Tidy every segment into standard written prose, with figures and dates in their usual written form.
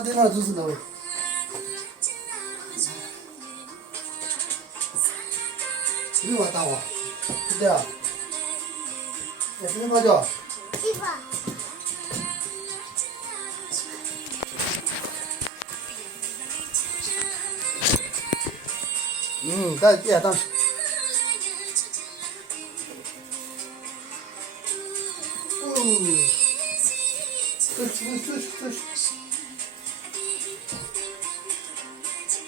那电脑就是那位。你往打我，对不对啊？哎，这个叫。地方。但也当。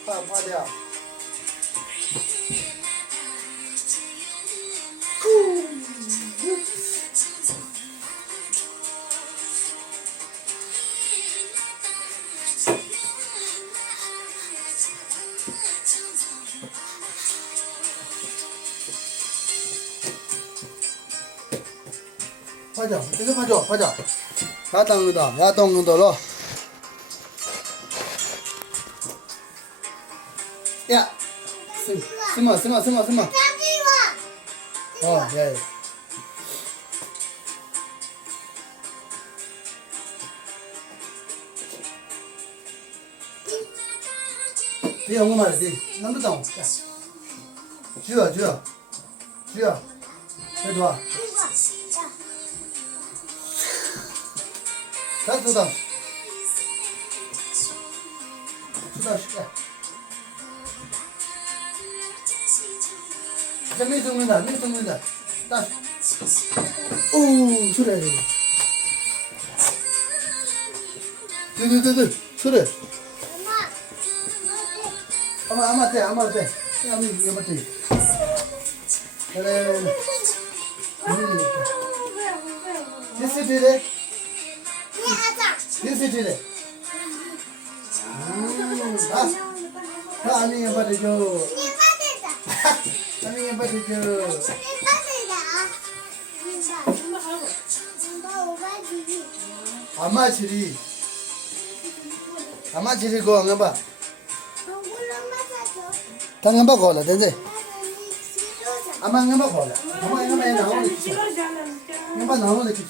这，怕的。拍照，这个拍照，还当个了。呀，什么？哦，对。对呀，我买的对，那么当。去啊，再多。再知道。知道是的。这没中文的，但出来了。对，出来。阿妈在，阿妈对。来。这是对的。这是对的。那阿明也把这就。阿明也把这就。阿妈去的。给我吧。他俺把搞了，对不对？阿妈俺把搞了，阿妈俺把拿我的去。俺把拿我的去。